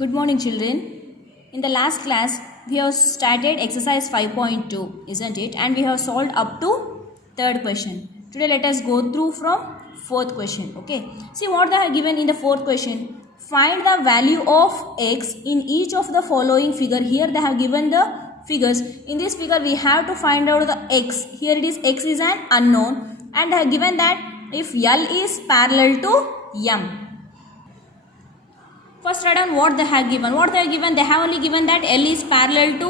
Good morning, children. In the last class, we have started exercise 5.2, isn't it? And we have solved up to third question. Today, let us go through from fourth question. Okay. See what they have given in the fourth question. Find the value of x in each of the following figure. Here they have given the figures. In this figure, we have to find out the x. Here it is x is an unknown, and they have given that if L is parallel to M. First write down what they have given. What they have given, they have only given that L is parallel to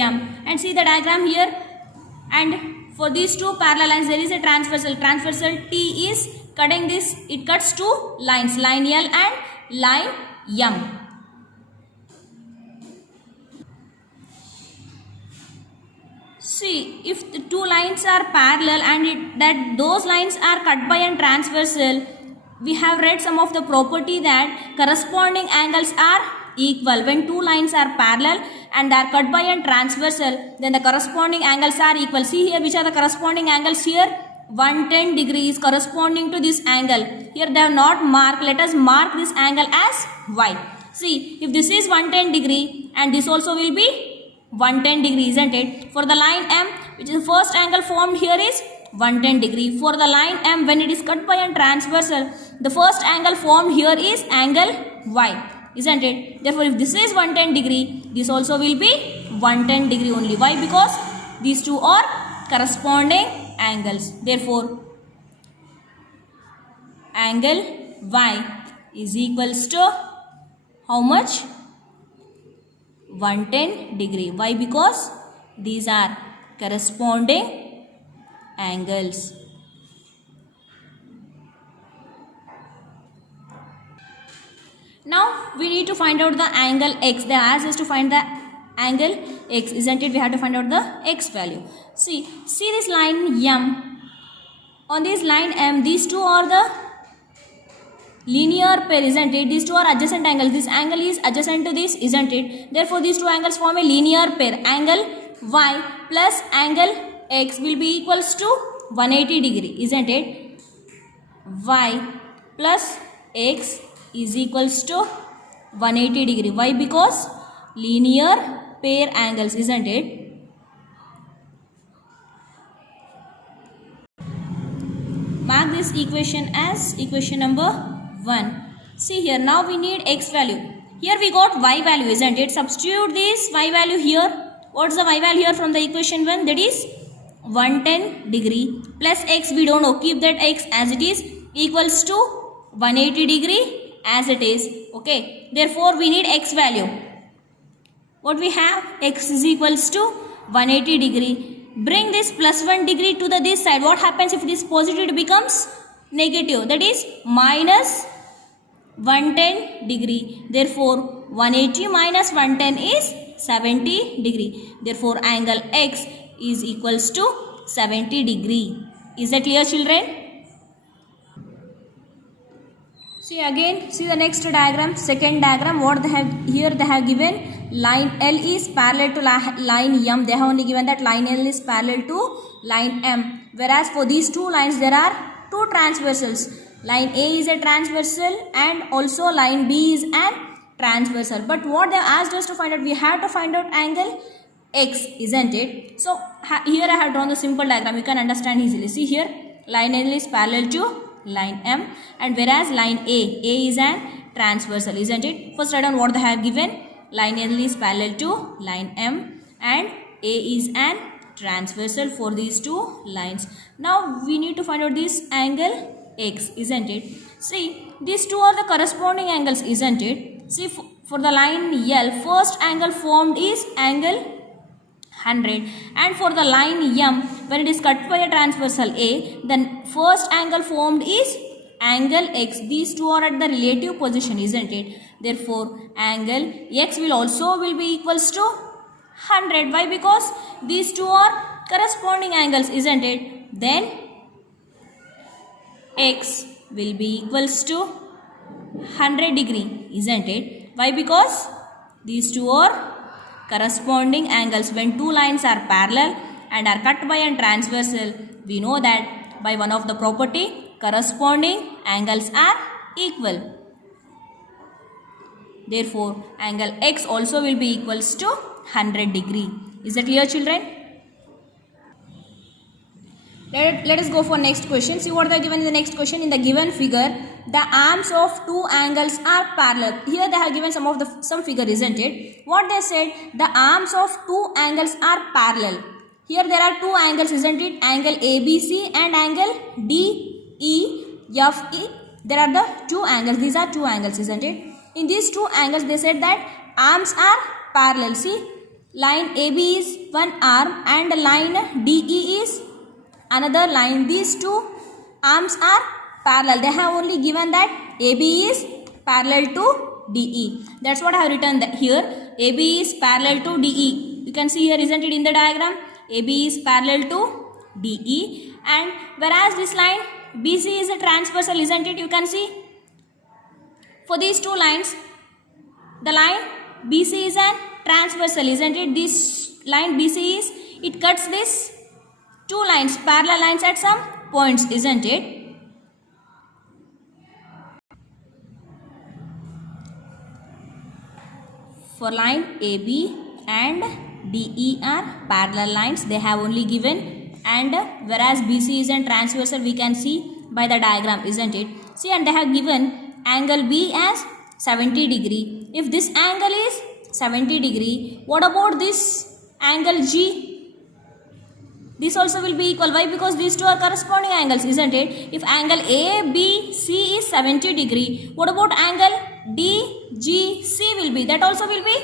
M. And see the diagram here. And for these two parallel lines, there is a transversal. Transversal T is cutting this. It cuts two lines, line L and line M. See, if the two lines are parallel and those lines are cut by a transversal, we have read some of the property that corresponding angles are equal. When two lines are parallel and they are cut by a transversal, then the corresponding angles are equal. See here which are the corresponding angles here. 110 degrees corresponding to this angle. Here they have not marked. Let us mark this angle as Y. See, if this is 110 degree and this also will be 110 degree, isn't it? For the line M, which is the first angle formed here, is 110 degree. For the line M, when it is cut by a transversal, the first angle formed here is angle Y, isn't it? Therefore, if this is 110 degree, this also will be 110 degree only. Why? Because these two are corresponding angles. Therefore, angle Y is equals to how much? 110 degree. Why? Because these are corresponding angles. Now we need to find out the angle x. They asked us to find the angle x, isn't it? We have to find out the x value. See this line M. On this line M, these two are the linear pair, isn't it? These two are adjacent angles. This angle is adjacent to this, isn't it? Therefore, these two angles form a linear pair. Angle Y plus angle x will be equals to 180 degree, isn't it? Y plus x is equals to 180 degree. Why? Because linear pair angles, isn't it? Mark this equation as equation number 1. See here, now we need x value. Here we got y value, isn't it? Substitute this y value here. What's the y value here from the equation 1? That is 110 degree plus x, we don't know. Keep that x as it is, equals to 180 degree as it is. Okay. Therefore, we need x value. What we have? X is equals to 180 degree. Bring this plus 1 degree to this side. What happens if it is positive? It becomes negative. That is minus 110 degree. Therefore, 180 minus 110 is 70 degree. Therefore, angle x is equals to 70 degree. Is that clear, children? See again, see the next diagram, second diagram. What they have here, they have given line L is parallel to line M. They have only given that line L is parallel to line M. Whereas for these two lines, there are two transversals. Line A is a transversal and also line B is an transversal. But what they have asked us to find out, we have to find out angle x, isn't it? So here I have drawn the simple diagram. You can understand easily. See here, line L is parallel to line M, and whereas line A is an transversal, isn't it? First write down what they have given. Line L is parallel to line M and A is an transversal for these two lines. Now we need to find out this angle x, isn't it? See, these two are the corresponding angles, isn't it? See, for the line L, first angle formed is angle 100, and for the line M, when it is cut by a transversal A, then first angle formed is angle x. These two are at the relative position, isn't it? Therefore, angle x will be equals to 100. Why? Because these two are corresponding angles, isn't it? Then x will be equals to 100 degree, isn't it? Why? Because these two are corresponding angles. When two lines are parallel and are cut by a transversal, we know that by one of the property, corresponding angles are equal. Therefore, angle X also will be equals to 100 degree. Is that clear, children? Let us go for next question. See what they are given in the next question. In the given figure, the arms of two angles are parallel. Here they have given some figure, isn't it? What they said, the arms of two angles are parallel. Here there are two angles, isn't it? Angle ABC and angle DEFE. There are the two angles. These are two angles, isn't it? In these two angles, they said that arms are parallel. See, line AB is one arm and line DE is another line. These two arms are parallel. They have only given that AB is parallel to DE. That's what I have written here. AB is parallel to DE. You can see here, isn't it, in the diagram? AB is parallel to DE, and whereas this line BC is a transversal, isn't it? You can see for these two lines, the line BC is an transversal, isn't it? This line BC is, it cuts this two lines, parallel lines at some points, isn't it? For line AB and DE are parallel lines. They have only given, and whereas BC is a transversal, we can see by the diagram, isn't it? See, and they have given angle B as 70 degree. If this angle is 70 degree, what about this angle G? This also will be equal. Why? Because these two are corresponding angles, isn't it? If angle ABC is 70 degree, what about angle DGC will be? That also will be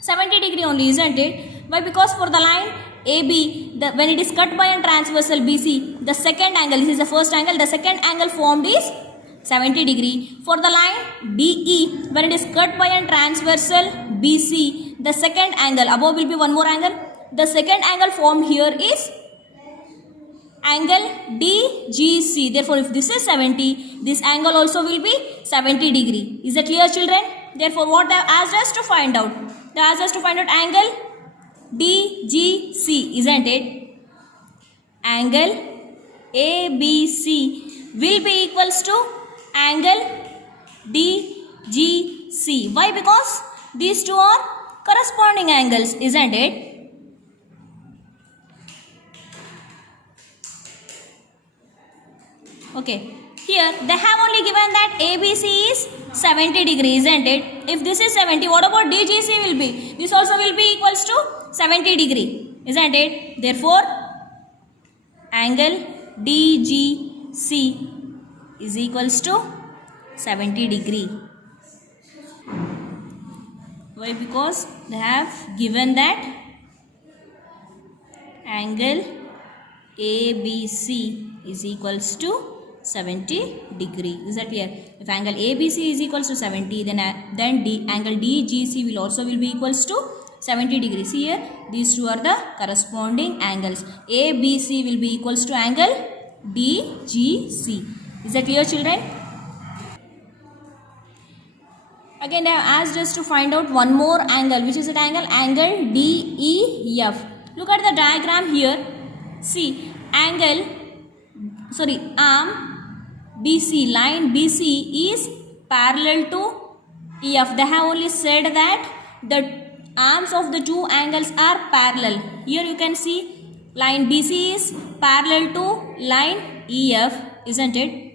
70 degree only, isn't it? Why? Because for the line AB, when it is cut by a transversal BC, the second angle, this is the first angle, the second angle formed is 70 degree. For the line DE, when it is cut by a transversal BC, the second angle, above will be one more angle. The second angle formed here is angle DGC. Therefore, if this is 70, this angle also will be 70 degree. Is that clear, children? Therefore, what they have asked us to find out? They asked us to find out angle DGC, isn't it? Angle ABC will be equals to angle DGC. Why? Because these two are corresponding angles, isn't it? Okay, here they have only given that ABC is 70 degrees, isn't it? If this is 70, what about DGC will be? This also will be equals to 70 degree, isn't it? Therefore, angle DGC is equals to 70 degree. Why? Because they have given that angle ABC is equals to 70 degree. Is that clear? If angle ABC is equals to 70, then angle DGC will also be equals to 70 degrees. See here, these two are the corresponding angles. ABC will be equals to angle DGC. Is that clear, children? Again, they have asked us to find out one more angle, which is that angle DEF. Look at the diagram here. See, arm BC, line BC is parallel to EF. They have only said that the arms of the two angles are parallel. Here you can see line BC is parallel to line EF, isn't it?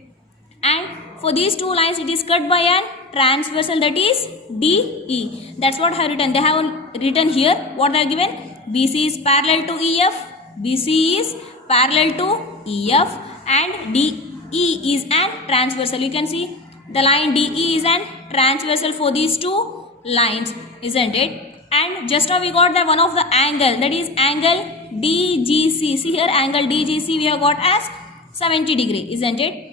And for these two lines, it is cut by an transversal, that is DE. That's what I have written. They have written here what they have given. BC is parallel to EF, BC is parallel to EF, and DE is an transversal. You can see the line DE is an transversal for these two lines, isn't it? And just now we got the one of the angle, that is angle DGC. See here, angle DGC we have got as 70 degree, isn't it?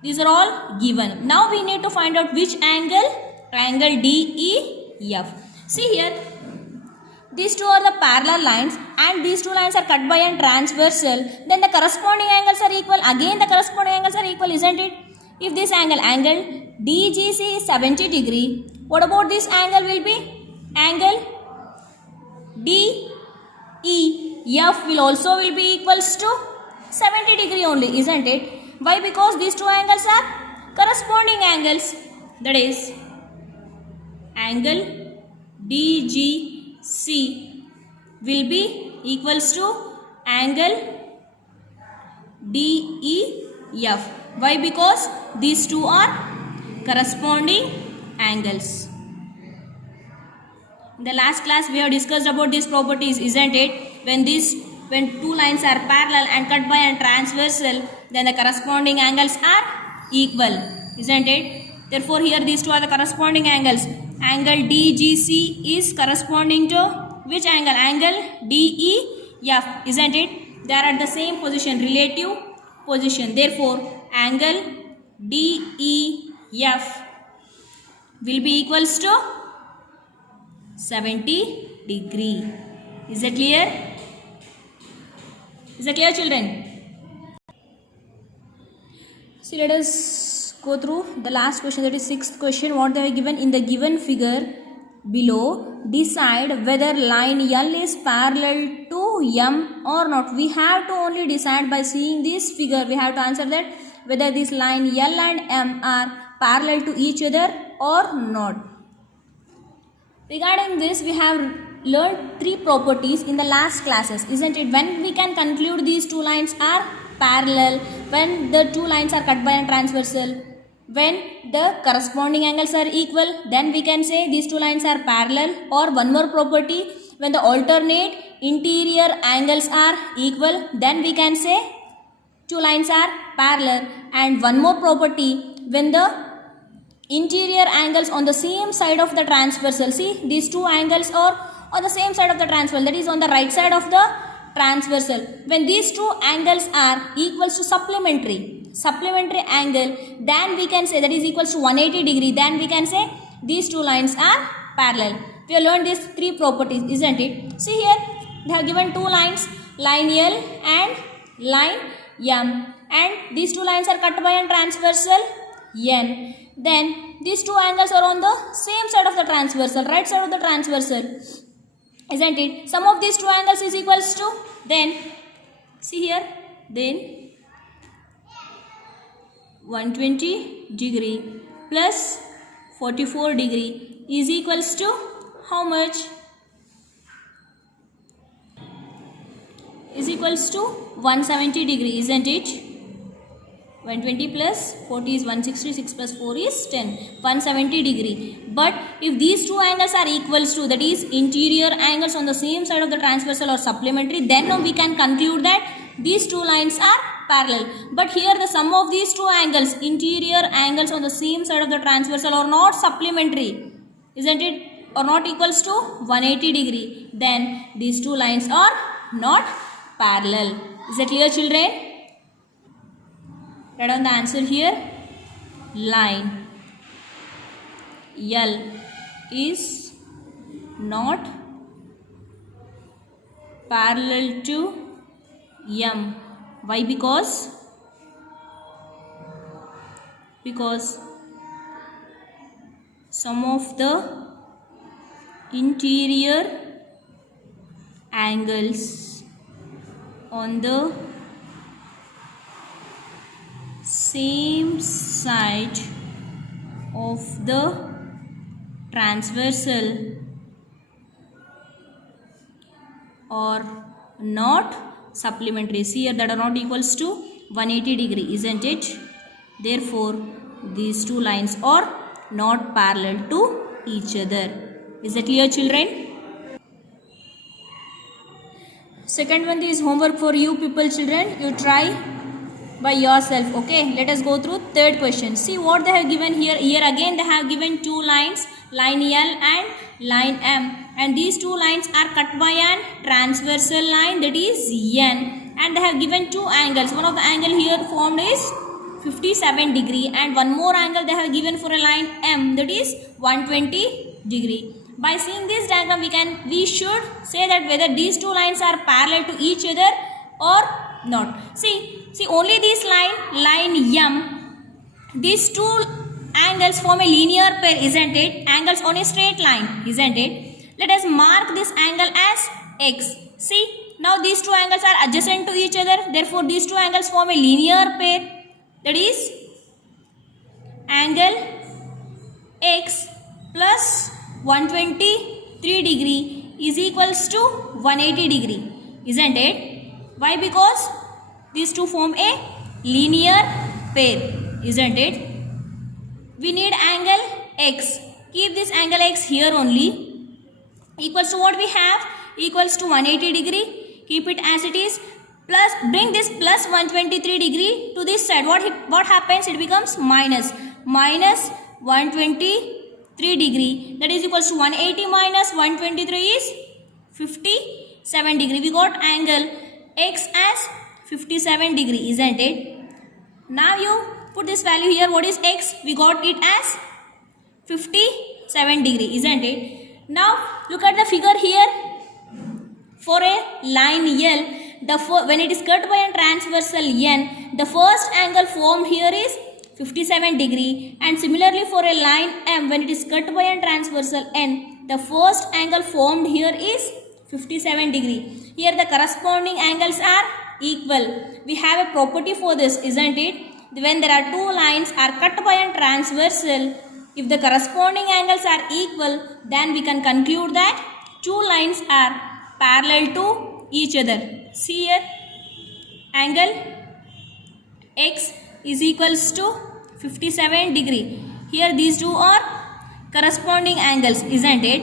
These are all given. Now we need to find out which angle, angle DEF. See here, these two are the parallel lines and these two lines are cut by a transversal. Then the corresponding angles are equal. Again the corresponding angles are equal, isn't it? If this angle DGC is 70 degree, what about this angle will be? Angle DEF will also be equals to 70 degree only, isn't it? Why? Because these two angles are corresponding angles. That is angle DGC will be equals to angle DEF. Why? Because these two are corresponding angles. In the last class we have discussed about these properties, isn't it? When two lines are parallel and cut by a transversal, then the corresponding angles are equal, isn't it? Therefore here these two are the corresponding angles. Angle DGC is corresponding to which angle? Angle DEF, isn't it? They are at the same position, relative position. Therefore angle DEF will be equals to 70 degree. Is that clear? Is that clear, children? See, let us go through the last question, that is sixth question. What they have given in the given figure below, decide whether line L is parallel to M or not. We have to only decide by seeing this figure. We have to answer that whether this line L and M are parallel to each other or not. Regarding this, we have learned three properties in the last classes, isn't it? When we can conclude these two lines are parallel, when the two lines are cut by a transversal, when the corresponding angles are equal, then we can say these two lines are parallel. Or one more property, when the alternate interior angles are equal, then we can say two lines are parallel. And one more property, when the interior angles on the same side of the transversal, see these two angles are on the same side of the transversal, that is on the right side of the transversal. When these two angles are equals to supplementary angle, then we can say that is equals to 180 degree, then we can say these two lines are parallel. We have learned these three properties, isn't it? See here, they have given two lines, line L and line M, and these two lines are cut by a transversal N. Then these two angles are on the same side of the transversal, right side of the transversal, isn't it? Sum of these two angles is equals to, then see here, then 120 degree plus 44 degree is equals to how much? Is equals to 170 degree, isn't it? 120 plus 40 is 166 plus 4 is 10, 170 degree. But if these two angles are equals to, that is interior angles on the same side of the transversal or supplementary, then we can conclude that these two lines are parallel. But here the sum of these two angles, interior angles on the same side of the transversal, are not supplementary, isn't it? Or not equals to 180 degree, then these two lines are not parallel. Is that clear, children? Write down the answer here. Line L is not parallel to M. Why? Because some of the interior angles on the same side of the transversal or not supplementary. See here, that are not equals to 180 degree, isn't it? Therefore these two lines are not parallel to each other. Is that clear, children? Second one is homework for you people, children. You try by yourself. Okay, let us go through third question. See what they have given here. Here again they have given two lines, line L and line M, and these two lines are cut by an transversal line, that is N, and they have given two angles. One of the angle here formed is 57 degree, and one more angle they have given for a line M, that is 120 degree. By seeing this diagram, we should say that whether these two lines are parallel to each other or not. See only this line M, these two angles form a linear pair, isn't it? Angles on a straight line, isn't it? Let us mark this angle as X. See, now these two angles are adjacent to each other, therefore these two angles form a linear pair, that is angle X plus 123 degree is equals to 180 degree, isn't it? Why? Because these two form a linear pair, isn't it? We need angle x. Keep this angle x here only. Equals to what we have? Equals to 180 degree. Keep it as it is. Plus, bring this plus 123 degree to this side. What happens? It becomes minus 123 degree. That is equals to 180 minus 123 is 57 degree. We got angle x as 57 degree, isn't it? Now you put this value here. What is x? We got it as 57 degree, isn't it? Now look at the figure here. For a line L, when it is cut by a transversal N, the first angle formed here is 57 degree, and similarly for a line M, when it is cut by a transversal N, the first angle formed here is 57 degree. Here the corresponding angles are equal. We have a property for this, isn't it? When there are two lines are cut by a transversal, if the corresponding angles are equal, then we can conclude that two lines are parallel to each other. See here, angle x is equals to 57 degree. Here these two are corresponding angles, isn't it?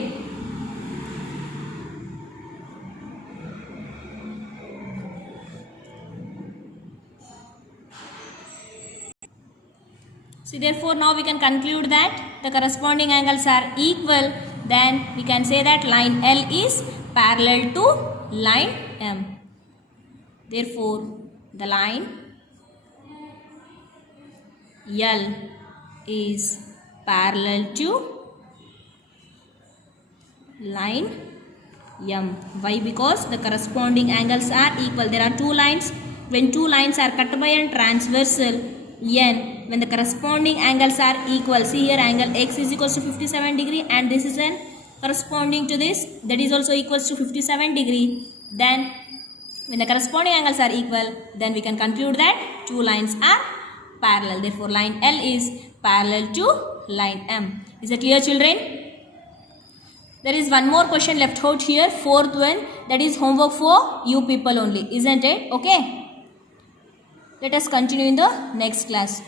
See, therefore now we can conclude that the corresponding angles are equal. Then we can say that line L is parallel to line M. Therefore, the line L is parallel to line M. Why? Because the corresponding angles are equal. There are two lines. When two lines are cut by a transversal N, when the corresponding angles are equal, see here angle x is equals to 57 degree, and this is an corresponding to this, that is also equals to 57 degree. Then when the corresponding angles are equal, then we can conclude that two lines are parallel. Therefore, line L is parallel to line M. Is it clear, children? There is one more question left out here, fourth one, that is homework for you people only, isn't it? Okay. Let us continue in the next class.